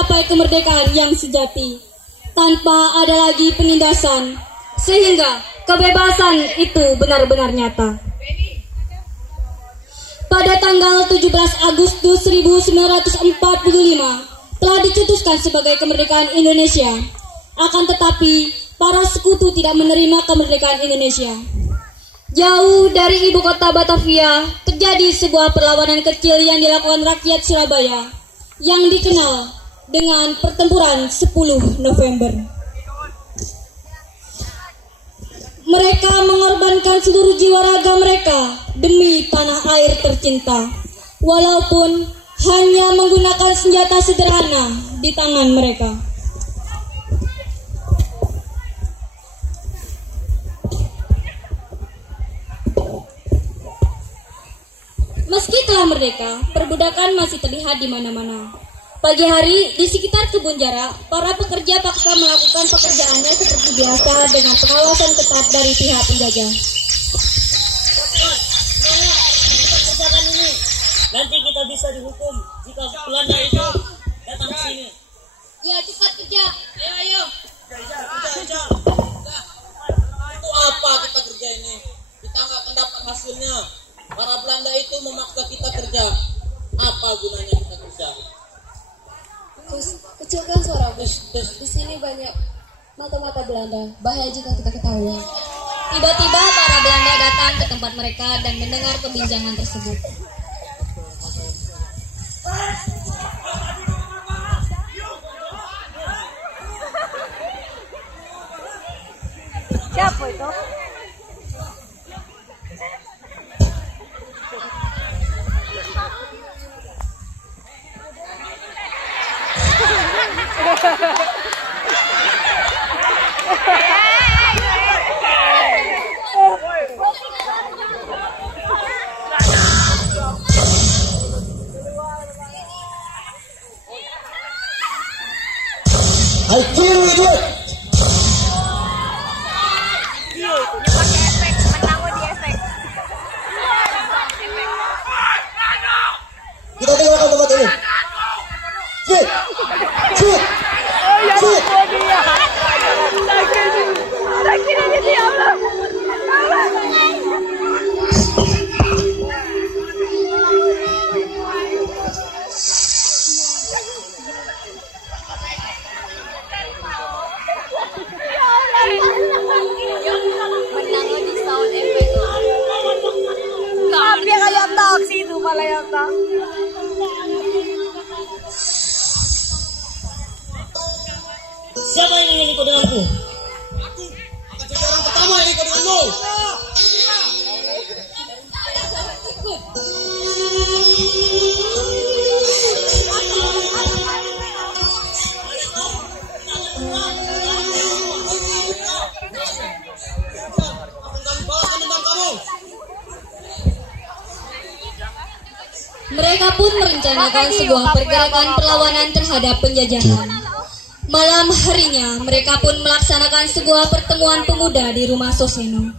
mencapai kemerdekaan yang sejati tanpa ada lagi penindasan, sehingga kebebasan itu benar-benar nyata. Pada tanggal 17 Agustus 1945 telah dicetuskan sebagai kemerdekaan Indonesia. Akan tetapi, para sekutu tidak menerima kemerdekaan Indonesia. Jauh dari ibu kota Batavia, terjadi sebuah perlawanan kecil yang dilakukan rakyat Surabaya yang dikenal dengan pertempuran 10 November. Mereka mengorbankan seluruh jiwa raga mereka demi tanah air tercinta, walaupun hanya menggunakan senjata sederhana di tangan mereka. Meski telah merdeka, perbudakan masih terlihat di mana-mana. Pagi hari, di sekitar kebun jarak, para pekerja paksa melakukan pekerjaannya seperti biasa dengan pengawasan ketat dari pihak penjajah. Kerjakan ini, nanti kita bisa dihukum jika Belanda itu datang ke sini. Ya, cepat kerja. Ayo. Kerja. Itu apa kita kerja ini? Kita nggak akan dapat hasilnya. Para Belanda itu memaksa kita kerja. Apa gunanya kita kerja? Kecilkan suara, Gus. Di sini banyak mata-mata Belanda. Bahaya jika kita ketahuan. Tiba-tiba para Belanda datang ke tempat mereka dan mendengar perbincangan tersebut. Siapa itu? I kill you, idiot! Kita tinggalkan tempat ini. Shoot! Shoot! Shoot! Menangnya di sound effect. Tapi kayak taksi itu malah yang tak. Siapa yang ingin ikut denganku? Aku akan jadi orang pertama yang ikut denganmu. Mereka pun merencanakan sebuah pergerakan perlawanan terhadap penjajahan. Malam harinya, mereka pun melaksanakan sebuah pertemuan pemuda di rumah Soseno.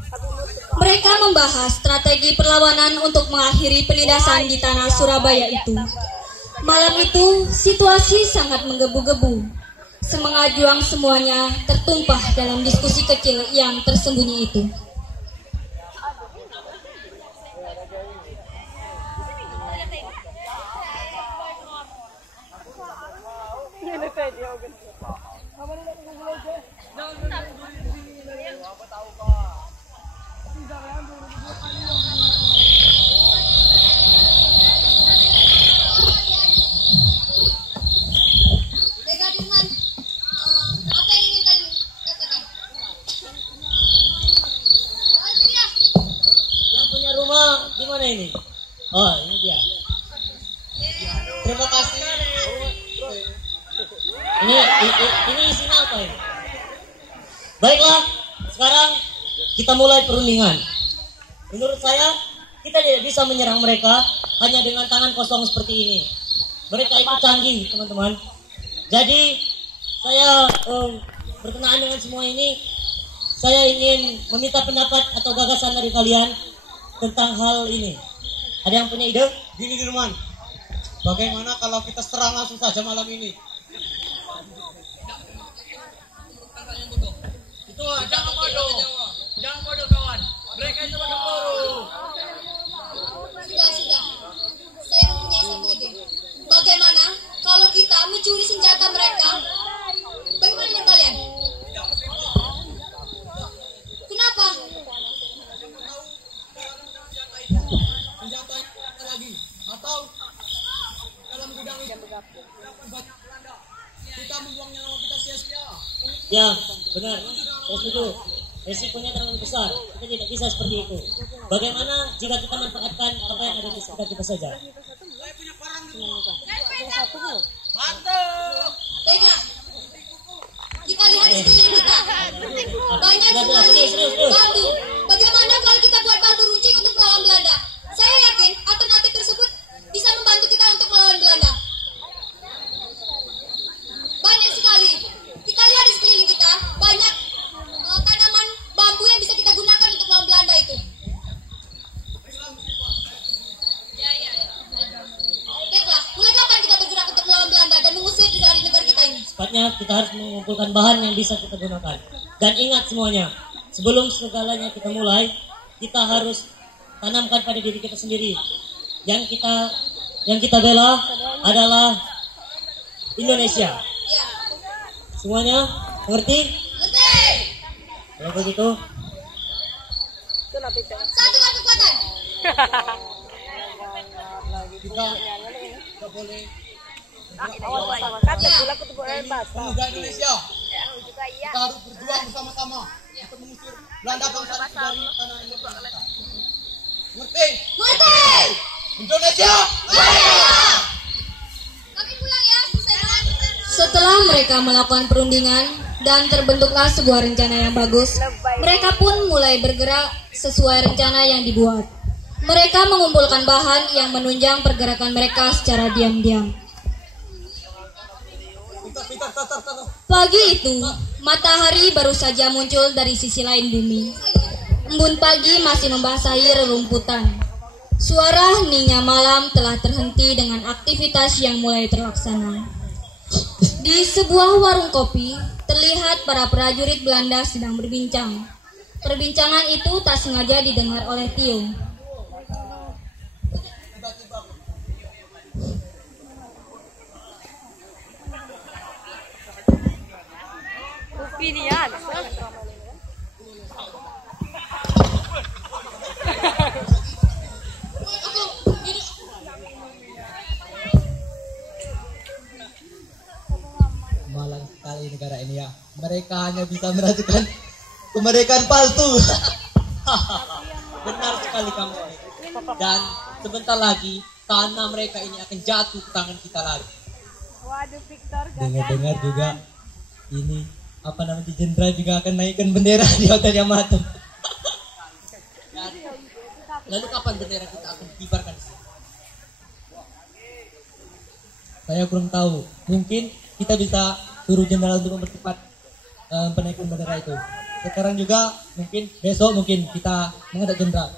Mereka membahas strategi perlawanan untuk mengakhiri penindasan di tanah Surabaya itu. Malam itu, situasi sangat menggebu-gebu. Semangat juang semuanya tertumpah dalam diskusi kecil yang tersembunyi itu. Di mana ini? Oh, ini dia. Terima kasih. Ini isinya apa ini? Baiklah, sekarang kita mulai perundingan. Menurut saya, kita tidak bisa menyerang mereka hanya dengan tangan kosong seperti ini. Mereka itu canggih, teman-teman. Jadi, saya berkenaan dengan semua ini, saya ingin meminta pendapat atau gagasan dari kalian tentang hal ini. Ada yang punya ide? Gini Dirman, bagaimana kalau kita serang langsung saja malam ini? Tuh, jangan bodoh. Jangan bodoh kawan. Mereka itu lagi peluru. Sudah. Saya mempunyai satu ide. Bagaimana kalau kita mencuri senjata mereka? Bagaimana menurut kalian? Kenapa? Senjata ada lagi. Atau dalam gudang ini. Kita membuang nyawa kita sia-sia. Ya, benar. Saya setuju. Resikonya terlalu besar. Kita tidak bisa seperti itu. Bagaimana jika kita manfaatkan apa yang ada di sekitar kita saja? Baiklah. Kita lihat di sekeliling kita. Banyak Sudah, sekali serius. bambu. Bagaimana kalau kita buat bambu runcing untuk melawan Belanda? Saya yakin alternatif tersebut bisa membantu kita untuk melawan Belanda. Banyak sekali. Kita lihat di sekeliling kita. Banyak tanaman bambu yang bisa kita gunakan untuk melawan Belanda itu. Baiklah, mulai kapan kita bergerak untuk melawan Belanda dan mengusir dari negara kita ini? Cepatnya kita harus mengumpulkan bahan yang bisa kita gunakan. Dan ingat semuanya, sebelum segalanya kita mulai, kita harus tanamkan pada diri kita sendiri. Yang kita bela adalah Indonesia. Ya. Semuanya mengerti? Ngerti? Kalau begitu, Satukan kekuatan. Kita tidak boleh pemuda Indonesia. Kita harus berjuang bersama-sama untuk mengusir Belanda bangsa dari tanah ini. Ngerti? Ngerti? Indonesia! Kami pulang ya. Setelah mereka melakukan perundingan dan terbentuklah sebuah rencana yang bagus, mereka pun mulai bergerak sesuai rencana yang dibuat. Mereka mengumpulkan bahan yang menunjang pergerakan mereka secara diam-diam. Pagi itu, matahari baru saja muncul dari sisi lain bumi. Embun pagi masih membasahi rerumputan. Suara hening malam telah terhenti dengan aktivitas yang mulai terlaksana. Di sebuah warung kopi, terlihat para prajurit Belanda sedang berbincang. Perbincangan itu tak sengaja didengar oleh Tio. Opinian. Malang sekali negara ini ya. Mereka hanya bisa merasakan kemerdekaan palsu. Benar sekali kamu. Dan sebentar lagi tanah mereka ini akan jatuh ke tangan kita lagi. Waduh, Victor Dengar-dengar juga ini apa namanya jenderal juga akan naikkan bendera di Hotel Yamato. Lalu kapan bendera kita akan dikibarkan di sini? Saya kurang tahu. Mungkin kita bisa suruh jenderal untuk mempercepat penaikan bendera itu. Sekarang juga mungkin besok mungkin kita menghadap jenderal.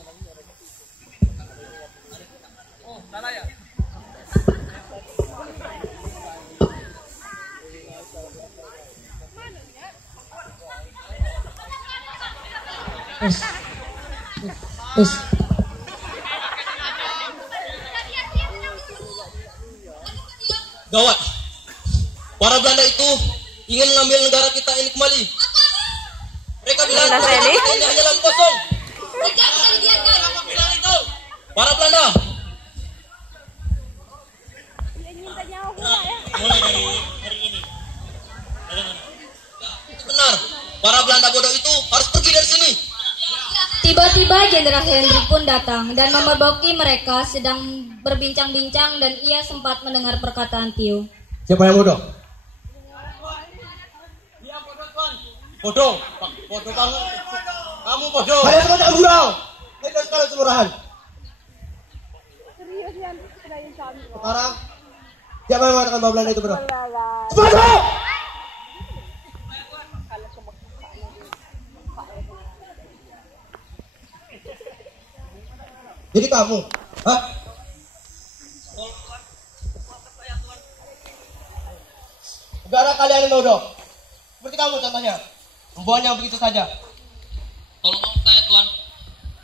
Terus Gawat. Para Belanda itu ingin mengambil negara kita ini kembali. Mereka bilang Belanda ini? kita ini hanya lampu kosong. Tidak bisa dibiarkan. Siapa bilang itu? Para Belanda. Mulai dari hari ini. Bagaimana? Itu benar. Para Belanda bodoh itu harus pergi dari sini. Tiba-tiba Jenderal Hendrik pun datang dan memergoki mereka sedang berbincang-bincang dan ia sempat mendengar perkataan Tio. siapa yang bodoh? Dia bodoh, Tuan. Bodoh. Bodoh banget. Kamu bodoh. Kalian semua jangan gurau. Kita sekali kelurahan. Sekarang siapa yang mengatakan bahwa Belanda itu bodoh? Bodoh! Jadi kamu, hah? Negara kalian yang bodoh. Seperti kamu contohnya. Membuangnya begitu saja. Tolong maaf saya, Tuan.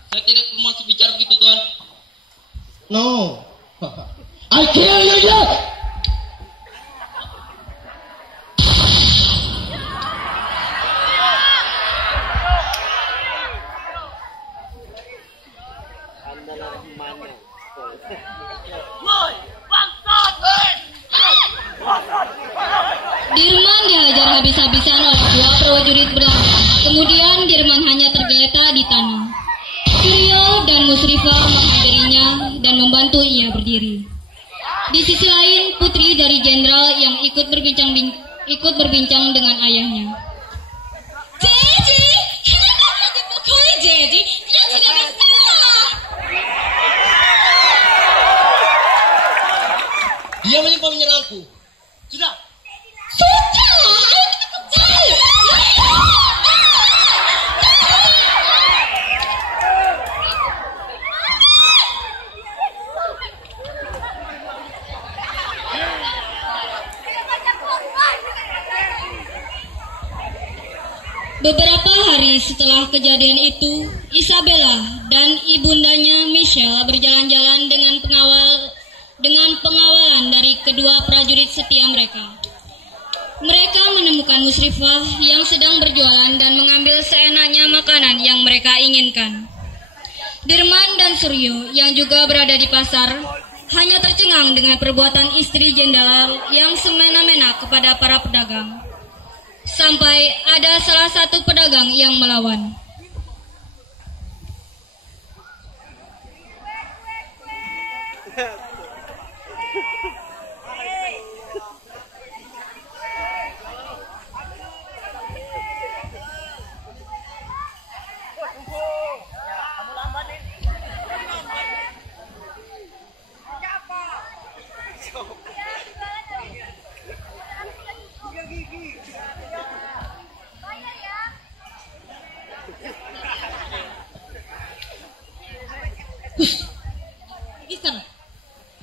Saya tidak bermaksud bicara begitu, Tuan. No. I kill you, Jack! Dirman dihajar habis-habisan oleh dua prajurit Belanda. Kemudian Dirman hanya tergeletak di tanah. Suryo dan Musrifah menghampirinya dan membantu ia berdiri. Di sisi lain, putri dari jenderal yang ikut berbincang dengan ayahnya. Jeji, kenapa kamu dipukuli Jeji? Dia tidak bersalah. Dia menyimpang menyerangku. Sudah. Sudah, ayo kita kembali. Beberapa hari setelah kejadian itu, Isabella dan ibundanya Michelle berjalan-jalan dengan pengawalan dari kedua prajurit setia mereka. Mereka menemukan Musrifah yang sedang berjualan dan mengambil seenaknya makanan yang mereka inginkan. Dirman dan Suryo yang juga berada di pasar hanya tercengang dengan perbuatan istri jenderal yang semena-mena kepada para pedagang. Sampai ada salah satu pedagang yang melawan.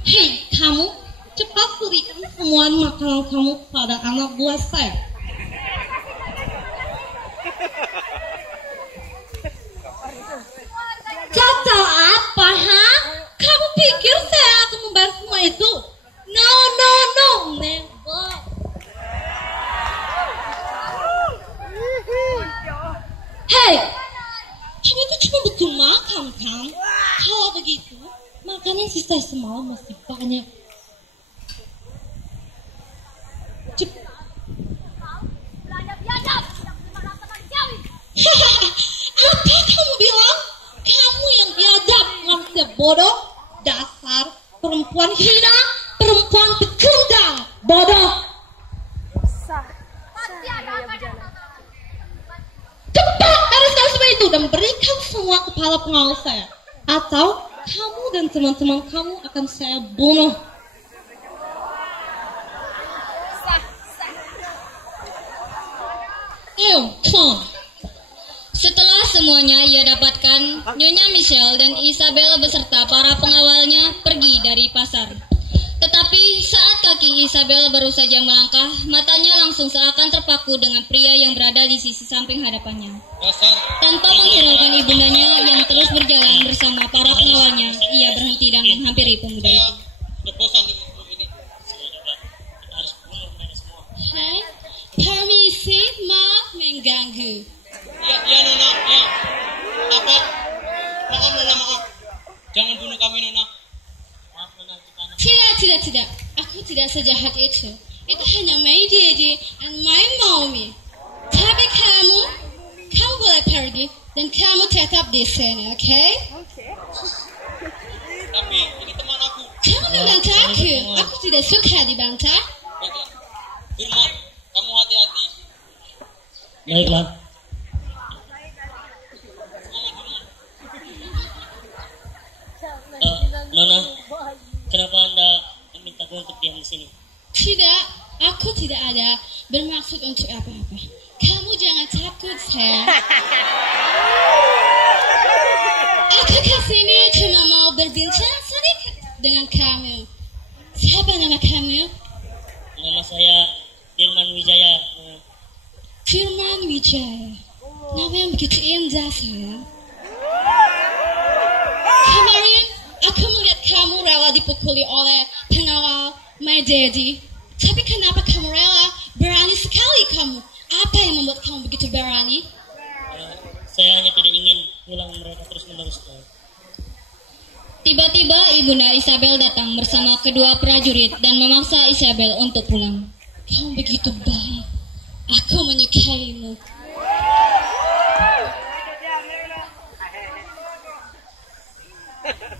Hei, kamu cepat berikan semua makanan kamu pada anak buah saya. Kata apa, ha? Kamu pikir saya akan membayar semua itu? No, never. Hei, kamu itu cuma butuh makan, kan? Kalau begitu, makanan sisa semalam masih banyak. Apa kamu bilang? Kamu yang biadab, manusia bodoh, dasar perempuan hina, perempuan pecundang, bodoh. Cepat haruskan semua itu dan berikan semua kepala pengawal saya, atau kamu dan teman-teman kamu akan saya bunuh. Ayo, come. Setelah semuanya ia dapatkan, Nyonya Michelle dan Isabel beserta para pengawalnya pergi dari pasar. Tetapi saat kaki Isabel baru saja melangkah, matanya langsung seakan terpaku dengan pria yang berada di sisi samping hadapannya. Tanpa menghiraukan ibundanya yang terus berjalan bersama para pengawalnya, ia berhenti dan menghampiri pemuda itu. Hai, permisi, maaf mengganggu. Ya, Nona, ya. Apa? Maaf, Nona, maaf. Jangan bunuh kami, Nona. Maaf, Nona. Tidak. Aku tidak sejahat itu. Itu hanya my daddy and my mommy. Tapi kamu boleh pergi dan kamu tetap di sini, oke? Tapi ini teman aku. Kamu membantah aku tidak suka dibantah. Baiklah. Firman, kamu hati-hati. Baiklah. Nona, kenapa Anda memintaku untuk diam di sini? Tidak, aku tidak ada bermaksud untuk apa-apa. Kamu jangan takut, sayang. Aku kesini cuma mau berbincang sedikit dengan kamu. Siapa nama kamu? Nama saya Dirman Wijaya. Firman Wijaya. Nama yang begitu indah, sayang. Kemarin, aku melihat kamu rela dipukuli oleh pengawal My Daddy. Tapi kenapa kamu rela? Berani sekali kamu. Apa yang membuat kamu begitu berani? Saya hanya tidak ingin hilang mereka terus-menerus. Tiba-tiba Ibunda Isabel datang bersama kedua prajurit dan memaksa Isabel untuk pulang. Kamu begitu baik. Aku menyukaimu.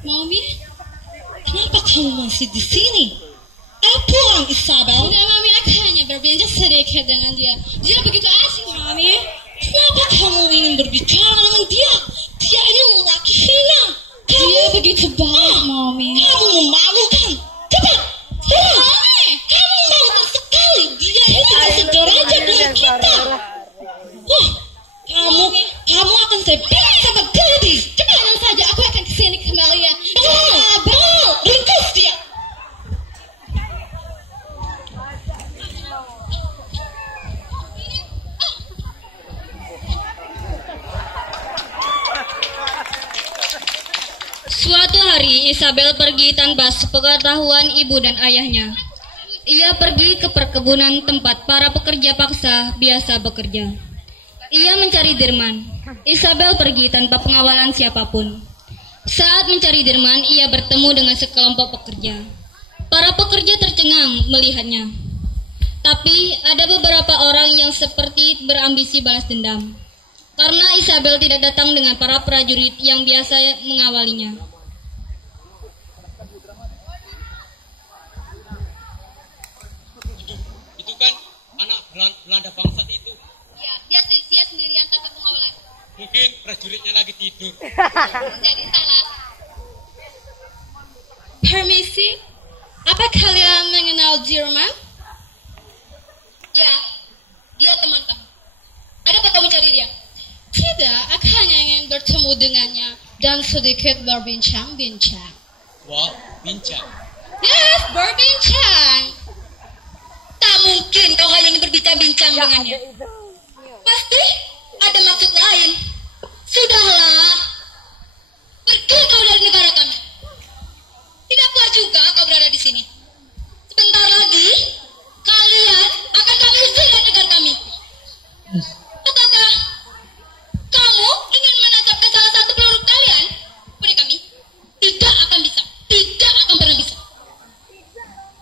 Mami, kenapa kamu masih di sini? Pulang, Isabel. Tidak, Mami, aku hanya berbincang sedikit dengan dia. Dia begitu asik, Mami. Kenapa kamu ingin berbicara dengan dia? Dia ini lelaki hina. Dia begitu baik, Mami. Kamu memalukan. Cepat, Mami, kamu memalukan sekali. Dia itu tidak sederajat dengan kita. Kamu akan saya bilang sama gadis. Cepat saja, aku akan kesini kembali ya. Betul, ringkus dia. Suatu hari Isabel pergi tanpa sepengetahuan ibu dan ayahnya. Ia pergi ke perkebunan tempat para pekerja paksa biasa bekerja. Ia mencari Dirman. Isabel pergi tanpa pengawalan siapapun. Saat mencari Dirman, ia bertemu dengan sekelompok pekerja. Para pekerja tercengang melihatnya. Tapi ada beberapa orang yang seperti berambisi balas dendam. Karena Isabel tidak datang dengan para prajurit yang biasa mengawalinya. Itu kan anak Belanda bangsa itu. Ya, dia sendirian tanpa pengawalan. Mungkin prajuritnya lagi tidur. Jadi salah. Permisi, apa kalian mengenal Dirman? Ya, dia teman kamu. Ada apa kamu cari dia? Tidak, aku hanya ingin bertemu dengannya dan sedikit berbincang-bincang. Wah, bincang. Yes, berbincang. Tak mungkin kau hanya ingin berbincang-bincang dengannya. Pasti ada maksud lain. Sudahlah, pergi kau dari negara kami. Tidak puas juga kau berada di sini. Sebentar lagi kalian akan kami usir dari negara kami. Apakah kamu ingin menancapkan salah satu peluru kalian pada kami? Tidak akan bisa. Tidak akan pernah bisa.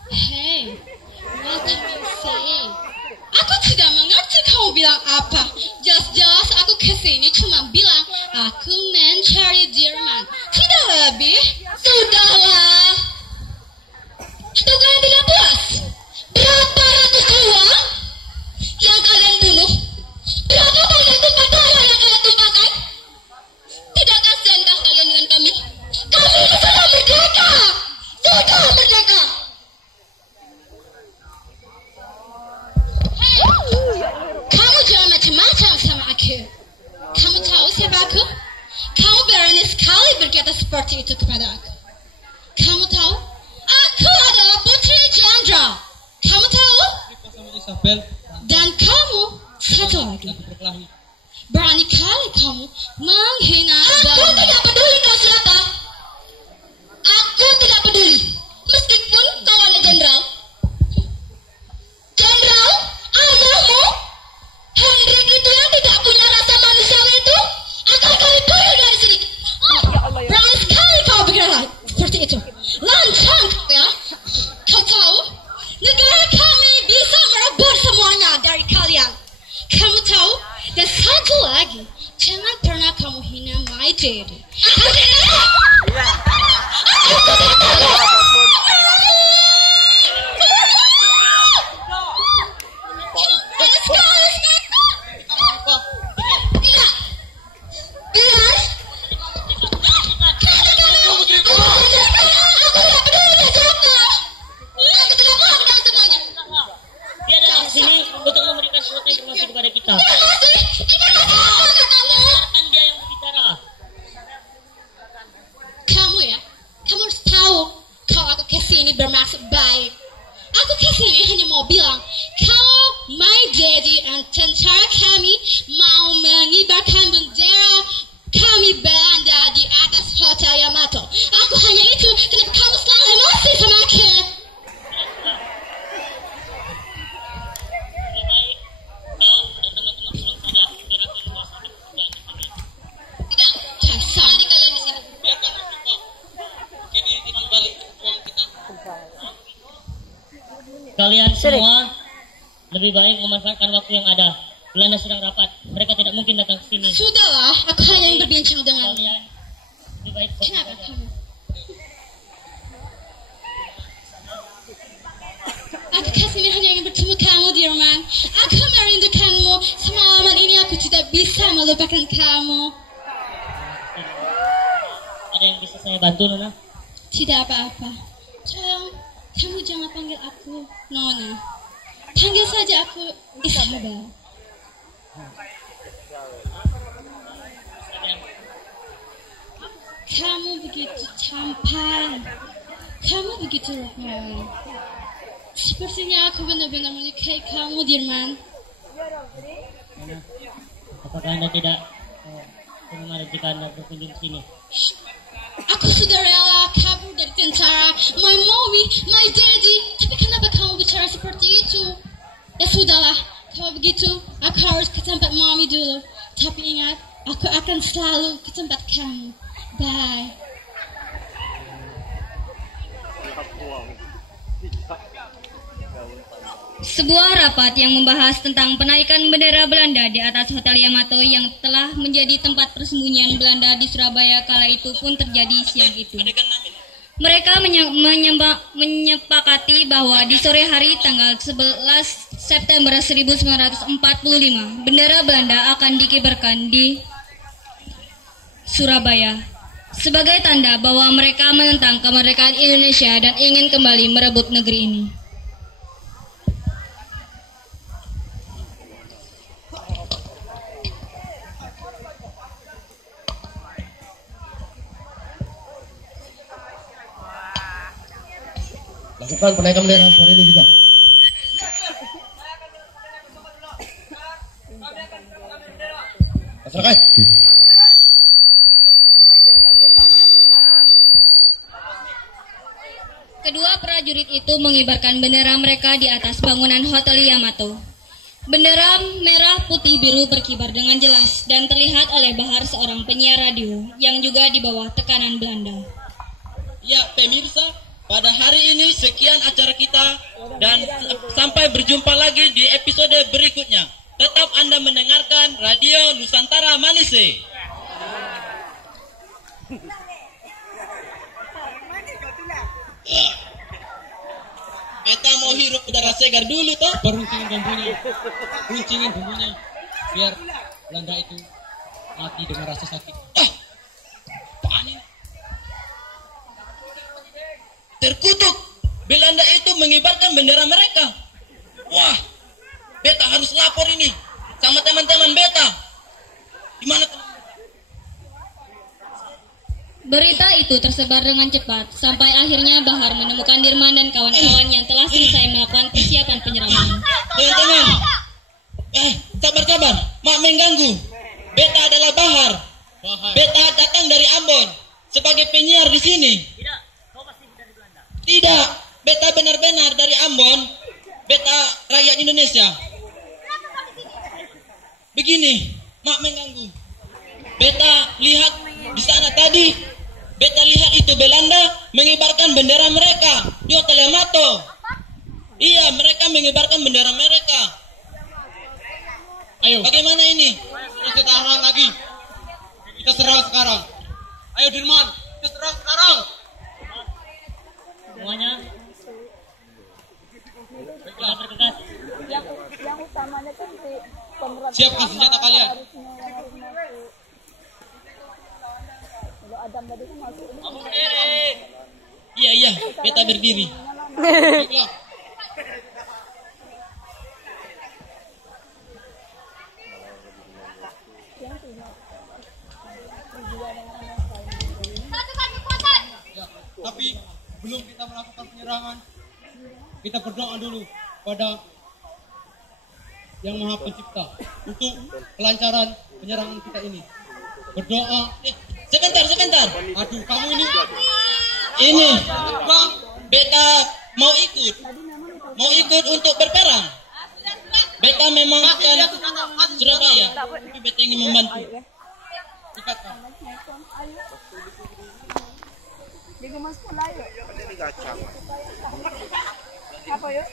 Hey, what do you say? Aku tidak mengerti kamu bilang apa. Jelas-jelas aku kesini cuma bilang aku mencari Dirman. Tidak lebih. Sudahlah. Itu kalian tidak puas? Berapa ratus uang yang kalian bunuh? Berapa banyak tumpah darah yang kalian tumpahkan? Tidak kasihankah kalian dengan kami? Kami ini sudah merdeka. Sudah merdeka. Kamu jangan macam-macam sama aku. Kamu tahu siapa aku? Kamu berani sekali berkata seperti itu kepada aku. Kamu tahu? Aku adalah Putri Chandra. Kamu tahu? Sama Isabel. Dan kamu satu lagi. Berkelahi. Berani kali kamu menghina dan... Aku tidak peduli kau siapa. Aku tidak peduli. Meskipun kau adalah jenderal. Jenderal, ayahmu, Hendrik itu yang tidak punya rasa manusiawi itu, akan kami bunuh dari sini. Berani sekali kau berkata seperti itu. Lancang, ya. Kau tahu, negara kami bisa merebut semuanya dari kalian. Kamu tahu, dan satu lagi, jangan pernah kamu hina my daddy. Aku tidak tahu. Aku tidak tahu. Dia datang sini untuk memberikan suatu informasi kepada kita. Biarkan dia yang berbicara. Kamu ya, kamu harus tahu kalau aku kesini bermaksud baik. Aku kesini hanya mau bilang kalau my daddy Dedi dan tentara kami mau mengibarkan bendera kami Belanda di atas Hotel Yamato. Aku hanya itu, kenapa kamu selalu emosi sama aku? Tidak, kasar. Jadi kalian di sini. Kalian semua lebih baik memanfaatkan waktu yang ada. Belanda sedang rapat. Mereka tidak mungkin datang ke sini. Sudahlah, aku hanya ingin berbincang dengan Kalian lebih baik fokus Kenapa saja. kamu? Aku kesini hanya ingin bertemu kamu, Dirman. Aku merindukanmu. Semalaman ini aku tidak bisa melupakan kamu. Ada yang bisa saya bantu, Nona? Tidak apa-apa. Tolong, kamu jangan panggil aku Nona. Panggil saja aku Isabel. Kamu begitu tampan. Kamu begitu rohani. Sepertinya aku benar-benar menyukai kamu, Dirman. Nona, apakah Anda tidak menemani jika Anda berkunjung ke sini? Aku sudah rela kabur dari tentara. My mommy, my daddy. Tapi kenapa kamu bicara seperti itu? Ya sudahlah, kalau begitu aku harus ke tempat mommy dulu. Tapi ingat, aku akan selalu ke tempat kamu. Bye. Sebuah rapat yang membahas tentang penaikan bendera Belanda di atas Hotel Yamato yang telah menjadi tempat persembunyian Belanda di Surabaya kala itu pun terjadi siang itu. Mereka menyepakati bahwa di sore hari tanggal 11 September 1945 bendera Belanda akan dikibarkan di Surabaya sebagai tanda bahwa mereka menentang kemerdekaan Indonesia dan ingin kembali merebut negeri ini. Lakukan penaikan bendera sore ini juga. Masyarakat. Kedua prajurit itu mengibarkan bendera mereka di atas bangunan Hotel Yamato. Bendera merah putih biru berkibar dengan jelas dan terlihat oleh Bahar seorang penyiar radio yang juga di bawah tekanan Belanda. Ya, pemirsa, pada hari ini sekian acara kita dan sampai berjumpa lagi di episode berikutnya. Tetap Anda mendengarkan Radio Nusantara Manise. Beta mau hirup udara segar dulu toh. Runcingin bumbunya biar Belanda itu mati dengan rasa sakit. Apaan ini? Terkutuk. Belanda itu mengibarkan bendera mereka. Wah, beta harus lapor ini sama teman-teman beta. Gimana? Berita itu tersebar dengan cepat sampai akhirnya Bahar menemukan Dirman dan kawan-kawan yang telah selesai melakukan persiapan penyeraman. Teman-teman, sabar-sabar, mak mengganggu. Beta adalah Bahar. Beta datang dari Ambon sebagai penyiar di sini. Tidak, beta benar-benar dari Ambon. Beta rakyat Indonesia. Begini, mak mengganggu. Beta lihat di sana tadi. Beta lihat itu Belanda mengibarkan bendera mereka di Hotel Yamato. Iya, mereka mengibarkan bendera mereka. Ayo. Bagaimana ini? Kita tahan lagi. Kita serang sekarang. Ayo Dirman, kita serang sekarang. Semuanya kita bergegas. Yang utamanya kan si pemeran. Siapkan senjata kalian. Kalau Adam tadi kan masuk ini. Iya, beta berdiri. Baiklah. Ya, tapi belum kita melakukan penyerangan, kita berdoa dulu pada yang Maha Pencipta untuk kelancaran penyerangan kita ini. Berdoa. Sebentar. Aduh, kamu ini. Ini, beta mau ikut untuk berperang. Beta memang bukan Surabaya, tapi beta ingin membantu. Ikatkan. Di gemas pula yuk. Apa yuk?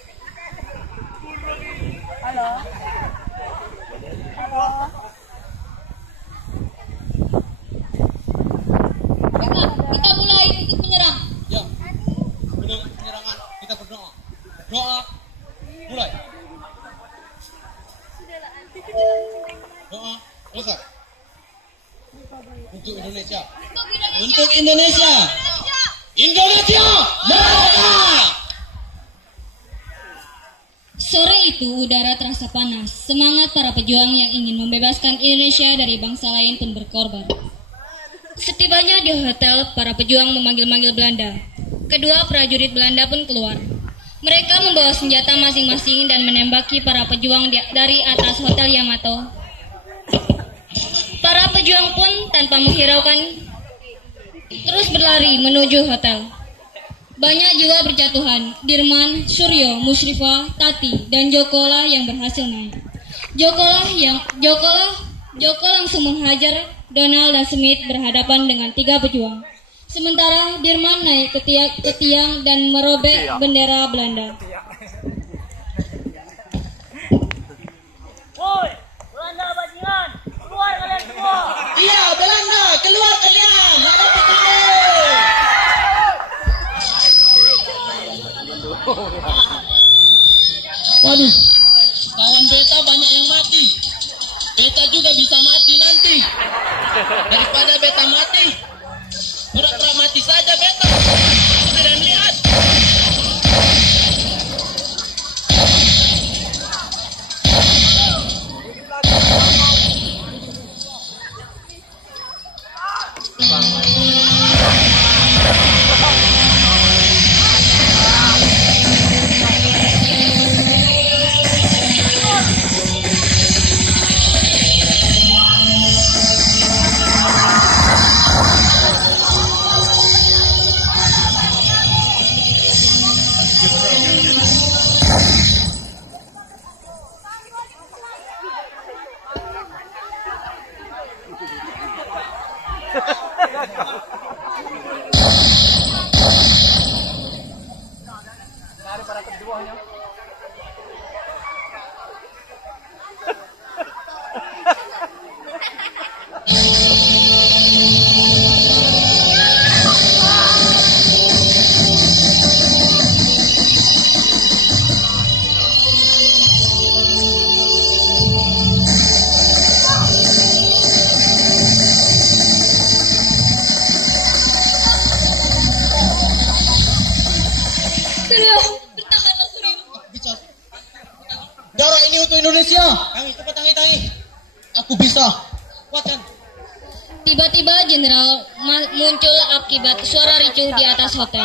Halo. Halo. Kita mulai untuk menyerang. Ya. Sebelum penyerangan kita berdoa. Doa. Mulai. Doa. Selesai. Untuk Indonesia. Untuk Indonesia. Indonesia merdeka! Sore itu udara terasa panas. Semangat para pejuang yang ingin membebaskan Indonesia dari bangsa lain pun berkorban. Setibanya di hotel, para pejuang memanggil-manggil Belanda. Kedua prajurit Belanda pun keluar. Mereka membawa senjata masing-masing dan menembaki para pejuang dari atas Hotel Yamato. Para pejuang pun tanpa menghiraukan terus berlari menuju hotel. Banyak jiwa berjatuhan. Dirman, Suryo, Musrifah, Tati, dan Joko lah yang berhasil naik. Joko langsung menghajar Donald dan Smith berhadapan dengan 3 pejuang. Sementara Dirman naik ke tiang dan merobek bendera Belanda. Woi, Belanda bajingan, keluar kalian semua. Iya, Belanda, keluar kalian! Hadapi kami! Waduh, kawan beta banyak yang mati. Beta juga bisa mati nanti. Daripada beta mati, pura-pura mati saja beta. Sudah lihat. Darah ini untuk Indonesia. Tangi, cepat tangi. Aku bisa. Kuatkan. Tiba-tiba jenderal muncul akibat suara ricuh di atas hotel.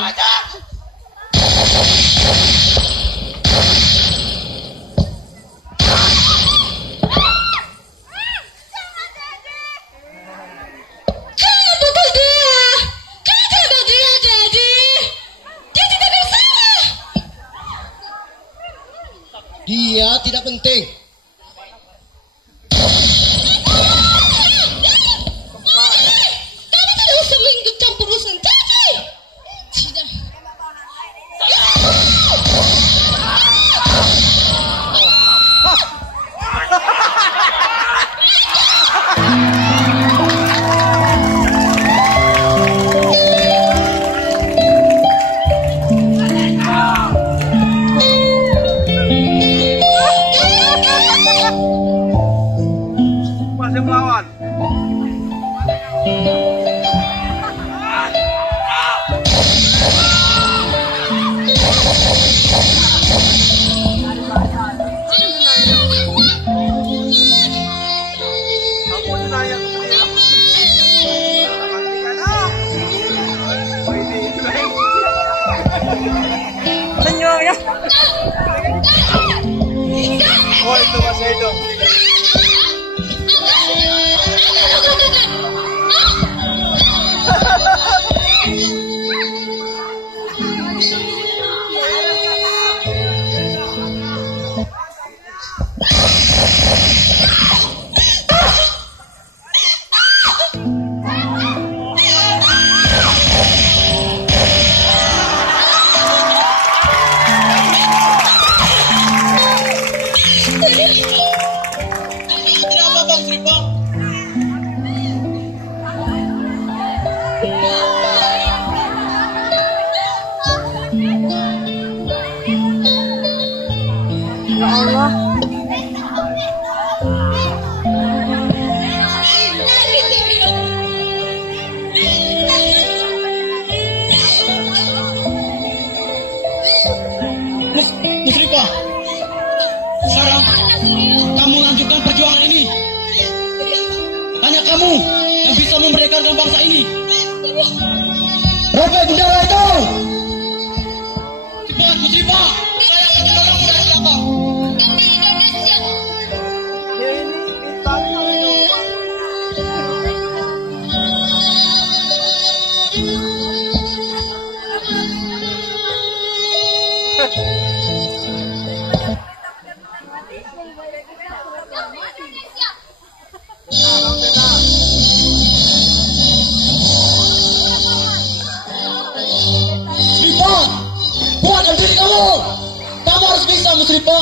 Betul dia. Kau jaga dia jadi. Dia tidak bersalah. Dia tidak penting. Kami tidak usah mengikut campur urusan Tati. Tidak. Oh, itu masih hidup. Kenapa Bang Sripa? Ya Allah. Musripa, sekarang kamu lanjutkan perjuangan ini. Hanya kamu yang bisa memerdekakan bangsa ini. Robek bendera itu. Cepat Musripa, saya akan menolongmu dari belakang. Ya ini bintangnya itu. Musripa, kuatkan diri kamu. Kamu harus bisa Musripa.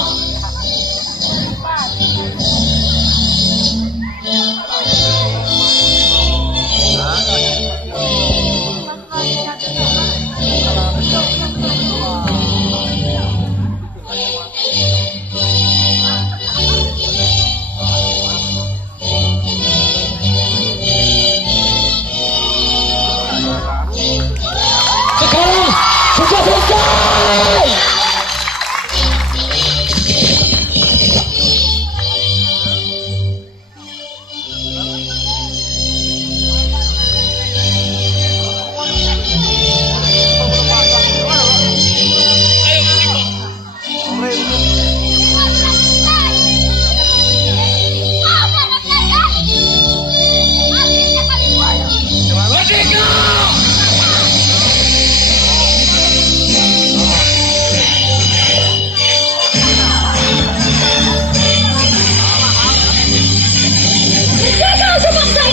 Sekarang sudah selesai.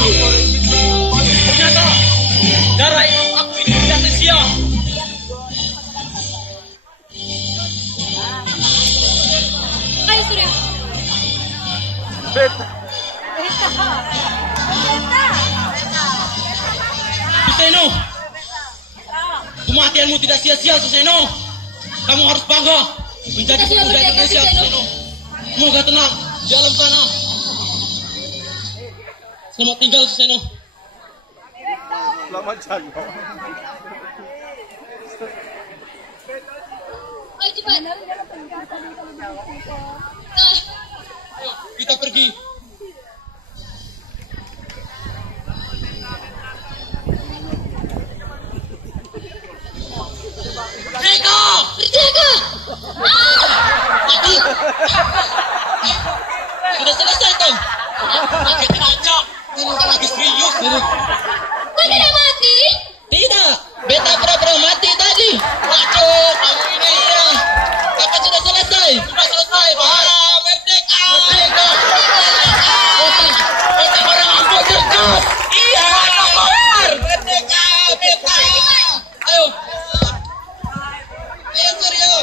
Ternyata darah aku ini tidak sia-sia. Ayo Surya. Suseno, kematianmu tidak sia-sia Suseno. Kamu harus bangga menjadi Kita sudah pemuda merdeka, Indonesia Suseno. Suseno. Semoga tenang di alam sana. Selamat tinggal Suseno. Selamat jaga. Ayo cepat. Ayo, kita pergi. Merdeka! Merdeka. Sudah selesai, Tom. Sakit aja. Kamu kan lagi serius. Kau tidak mati? Tidak. Beta pura-pura mati tadi. Waduh, kamu ini ya. Apa sudah selesai? Sudah selesai, Pak. Merdeka! Merdeka! Beta orang ampuh cerdas. Iya, benar. Merdeka! Beta! Ayo. Ayo, Suryo.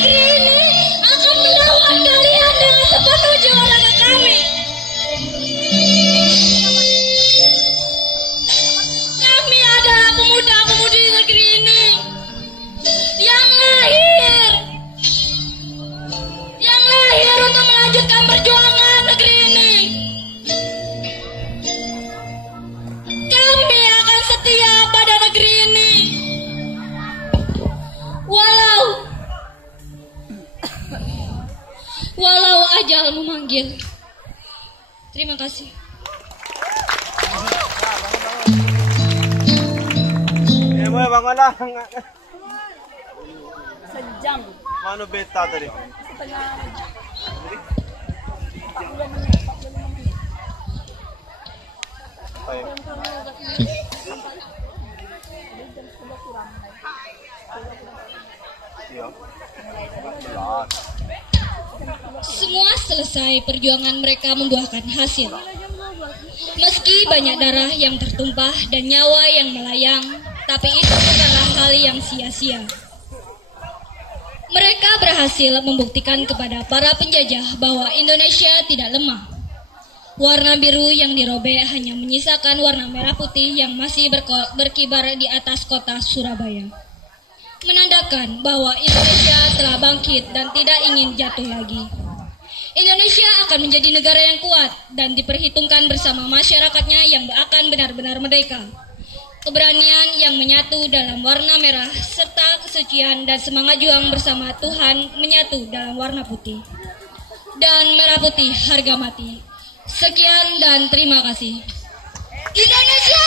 negeri ini akan melawan kalian dengan sepenuh jiwa raga kami. Kami adalah pemuda-pemudi negeri ini yang lahir untuk melanjutkan perjuangan negeri ini. Kami akan setia pada negeri ini, walau ajal memanggil. Terima kasih. Boy, bangun lah. Sejam. Mana beta tadi? Setengah. 40 menit. 45 menit. Semua selesai, perjuangan mereka membuahkan hasil. Meski banyak darah yang tertumpah dan nyawa yang melayang, tapi itu bukanlah hal yang sia-sia. Mereka berhasil membuktikan kepada para penjajah bahwa Indonesia tidak lemah. Warna biru yang dirobek hanya menyisakan warna merah putih yang masih berkibar di atas kota Surabaya. Menandakan bahwa Indonesia telah bangkit dan tidak ingin jatuh lagi. Indonesia akan menjadi negara yang kuat dan diperhitungkan bersama masyarakatnya yang akan benar-benar merdeka. Keberanian yang menyatu dalam warna merah serta kesucian dan semangat juang bersama Tuhan menyatu dalam warna putih. Dan merah putih harga mati. Sekian dan terima kasih. Indonesia!